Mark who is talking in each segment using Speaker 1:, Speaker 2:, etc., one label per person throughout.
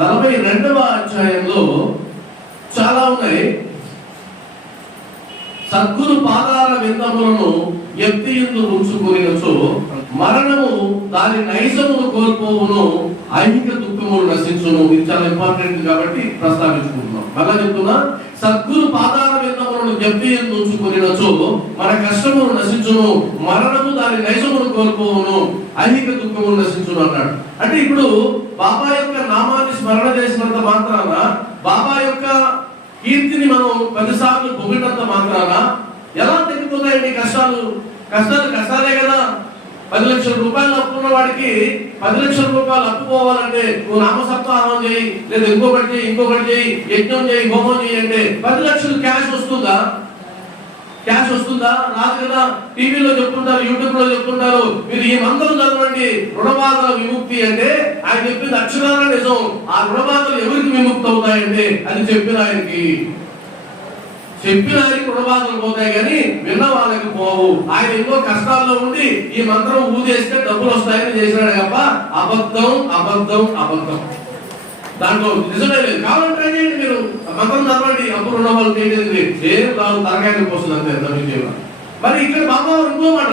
Speaker 1: నలభై రెండవ అధ్యాయంలో చాలా ఉన్నాయి. సద్గురు పాదాల విందములను ఎత్తి ఎందు ఉంచుకునినచో మరణము దాని నైజమును కోల్పోవును ఐహిక దుఃఖములు నశించును. ఇది చాలా ఇంపార్టెంట్ కాబట్టి ప్రస్తావించుకుంటున్నాం. మళ్ళా చెప్తున్నా? సద్గురు పాదాల విందములను ఎత్తి ఎందు ఉంచుకునినచో మన కష్టములు నశించును మరణము దాని నైజమును కోల్పోవును. ఐహిక దుఃఖములు నశించును అన్నాడు. అంటే ఇప్పుడు బాబా యొక్క నామాన్ని స్మరణ చేసినంత మాత్రాన బాబా యొక్క కీర్తిని మనం పదిసార్లు పొగిడినంత మాత్రాన ఎలా తగ్గిపోతాయండి కష్టాలు? కష్టాలు కష్టాలే కదా. పది లక్షల రూపాయలు అప్పున్న వాడికి పది లక్షల రూపాయలు అప్పు పోవాలంటే నువ్వు నామసప్తాహం చేయి లేదా ఇంకొకటి చేయి ఇంకొకటి చేయి యజ్ఞం చేయి హోమం చేయి అంటే పది లక్షలు క్యాష్ వస్తుందా? క్యాష్ వస్తుందా? రాదు కదా. టీవీలో చెప్తుంటారు యూట్యూబ్లో చెప్తుంటారు మీరు ఈ మంత్రం చదవండి. రుణబాధల విముక్తి అంటే ఆయన చెప్పింది అక్షరాల నిజం. ఆ రుణబాధలు ఎవరికి విముక్తి అవుతాయంటే అది చెప్పిన ఆయనకి. చెప్పిన ఆయనకి రుణబాధలు పోతాయి కానీ విన్న వాళ్ళకి పోవు. ఆయన ఎన్నో కష్టాల్లో ఉండి ఈ మంత్రం ఊదేస్తే డబ్బులు వస్తాయని చేసినాడు తప్ప అబద్ధం అబద్ధం అబద్ధం. దాంట్లో నిజమే లేదు. కావాలంటే ట్రై చేయండి మీరు. ఆ మంత్రం చదవండి. అప్పుడు ఉన్న వాళ్ళు తెలియదు లేదు. దాని తరగతి వస్తుంది అంతే దాని మరి ఇక్కడ బాబా ఇంకోమాట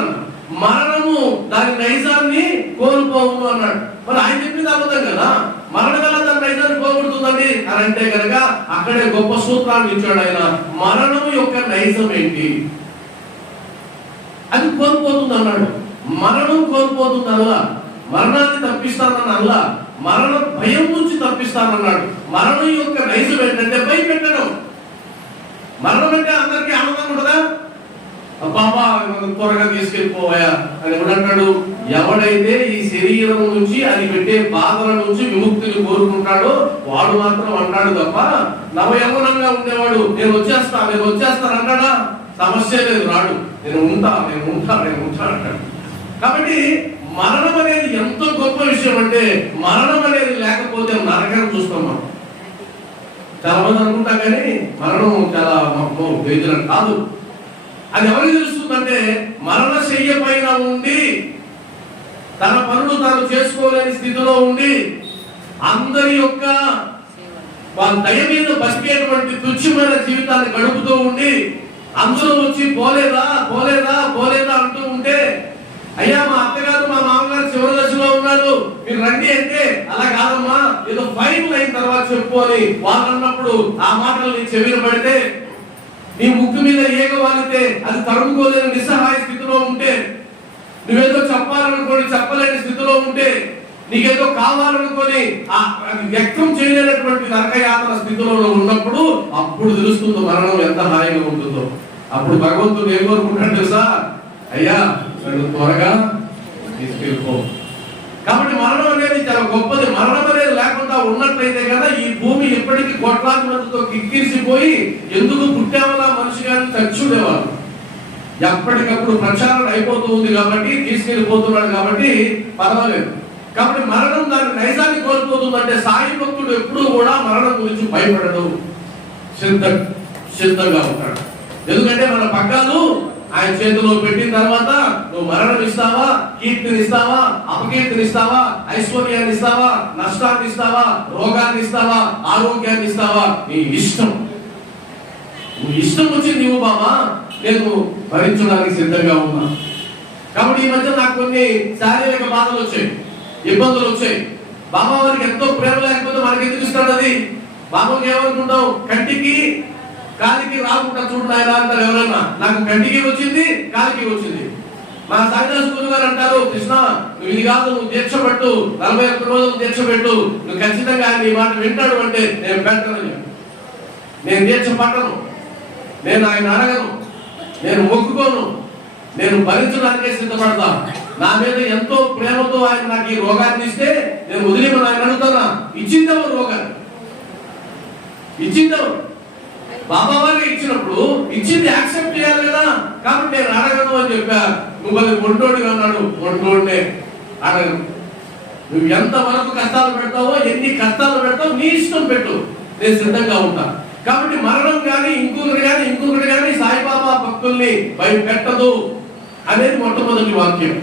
Speaker 1: మరణము దాని నైజాన్ని కోల్పోవును అన్నాడు. మరి ఆయన చెప్పింది అబద్ధం కదా. మరణం వల్ల దాని నైజాన్ని పోగొడుతుందండి అని అంటే కనుక అక్కడే గొప్ప సూత్రాన్ని ఇచ్చాడు ఆయన. మరణము యొక్క నైజం ఏంటి? అది కోల్పోతుంది అన్నాడు మరణం కోల్పోతుంది అల్లా మరణాన్ని తప్పిస్తానన్న అల్లా మరణ భయం నుంచి తప్పిస్తానన్నాడు. మరణం యొక్క నైజం ఏంటంటే భయపెట్టడం. మరణం అంటే అందరికీ ఆనందం ఉండదా బాబా నన్ను త్వరగా తీసుకెళ్ళిపోయా అని ఎవడంటాడు ఎవడైతే ఈ శరీరం నుంచి అది పెట్టే బాధల నుంచి విముక్తిని కోరుకుంటాడో వాడు మాత్రం అంటాడు తప్ప నవయవనంగా ఉండేవాడు నేను వచ్చేస్తా నేను వచ్చేస్తాను అంటాడా? సమస్య లేదు రాడు. నేను ఉంటా నేను ఉంటా నేను ఉంటా అంటాడు. కాబట్టి మరణం అనేది ఎంతో గొప్ప విషయం అంటే మరణం అనేది లేకపోతే నరకం చూస్తాం మనం. చాలా మంది అనుకుంటాం కానీ మరణం చాలా వేదన కాదు. అది ఎవరికి తెలుస్తుందంటే మరణ శయ్య పైన ఉండి తన పనులు తాను చేసుకోలేని స్థితిలో ఉండి అందరి యొక్క వాళ్ళ దయ మీద బతికేటువంటి తుచ్చమైన జీవితాన్ని గడుపుతూ ఉండి అందరూ వచ్చి పోలేదా పోలేదా పోలేదా అంటూ ఉంటే అయ్యా మా అత్తగారు మా మామగారు చివరి దశలో మీరు రండి అంటే అలా కాదమ్మా ఏదో ఫైనల్ అయిన తర్వాత చెప్పు అని వాళ్ళు అన్నప్పుడు ఆ మాటలు నీ చెవిన పడితే నీ ముక్కు మీద ఏగ వాలితే అది తరుముకోలేని నిస్సహాయ స్థితిలో ఉంటే నువ్వేదో చెప్పాలనుకోని చెప్పలేని స్థితిలో ఉంటే నీకేదో కావాలనుకొని ఆ వ్యక్తం చేయలేనటువంటి నరకయాత్ర స్థితిలో ఉన్నప్పుడు అప్పుడు తెలుస్తుంది మరణం ఎంత హాయిగా ఉంటుందో. అప్పుడు భగవంతుడు ఏం కోరుకుంటాడు తెలుసా? అయ్యా నన్ను త్వరగా తీసుకెళ్ళిపో. కాబట్టి మరణం అనేది చాలా గొప్పది. మరణం అనేది లేకుండా ఉన్నట్లయితే కదా ఈ భూమి ఎప్పటికీ కోట్లాది మందితో కిక్కిరిసిపోయి ఎందుకు పుట్టామలా మనిషి కానీ చచ్చుడేవారు ఎప్పటికప్పుడు ప్రచారం అయిపోతూ ఉంది కాబట్టి తీసుకెళ్ళిపోతున్నాడు కాబట్టి పర్వాలేదు. కాబట్టి మరణం దాని నైజాన్ని కోల్పోతుందంటే సాయి భక్తుడు ఎప్పుడూ కూడా మరణం గురించి భయపడడు. సిద్ధ సిద్ధంగా ఉంటాడు. ఎందుకంటే మన పగ్గాలు ఆయన చేతిలో పెట్టిన తర్వాత నువ్వు మరణం ఇస్తావా కీర్తిని ఇస్తావా అపకీర్తిని ఇస్తావా ఐశ్వర్యాన్ని ఇస్తావా నష్టాన్ని ఇస్తావా రోగాన్ని ఇస్తావా ఆరోగ్యాన్ని ఇస్తావా నీ ఇష్టం. నువ్వు ఇష్టం వచ్చింది నువ్వు బాబా. నేను భరించడానికి సిద్ధంగా ఉన్నా. కాబట్టి ఈ మధ్య నాకు కొన్ని శారీరక బాధలు వచ్చాయి. ఇబ్బందులు వచ్చాయి. బాబా వారికి ఎంతో ప్రేమ లేకపోతే మనకి ఎందుకు ఇస్తాడు అది? బాబాకి ఏమనుకుంటావు? కంటికి కాలికి రాకుండా చూడు నాయన అంటారు ఎవరన్నా నాకు కంటికి వచ్చింది కాలికి వచ్చింది. మా సాయిదాస్ గురు గారు అంటారు కృష్ణ నువ్వు ఇది కాదు నువ్వు దీక్ష పెట్టు నలభై ఒక్క రోజులు దీక్ష పెట్టు నువ్వు ఖచ్చితంగా ఆయన ఈ మాట వింటాడు అంటే నేను పెట్టను నేను. దీక్ష పట్టను. నేను ఆయన అడగను. నేను మొక్కుకోను. నేను భరించడానికే సిద్ధపడతా. నా మీద ఎంతో ప్రేమతో ఆయన నాకు ఈ రోగాన్ని ఇస్తే నేను వదిలేమని ఆయన అడుగుతానా ఇచ్చిందెవరు రోగాన్ని? ఇచ్చిందెవరు బాబా వారికి ఇచ్చినప్పుడు ఇచ్చింది యాక్సెప్ట్ చేయాలి కదా. కాబట్టి నేను అడగను అని చెప్పా. నువ్వు అది ఒంటోడిగా అన్నాడు. ఒంటోడినే అడగను. నువ్వు ఎంత వరకు కష్టాలు పెడతావో ఎన్ని కష్టాలు పెడతావో నీ ఇష్టం పెట్టు. నేను సిద్ధంగా ఉంటా. కాబట్టి మరణం కానీ ఇంకొకటి కానీ ఇంకొకటి కానీ సాయిబాబా భక్తుల్ని భయం పెట్టదు అనేది మొట్టమొదటి వాక్యం.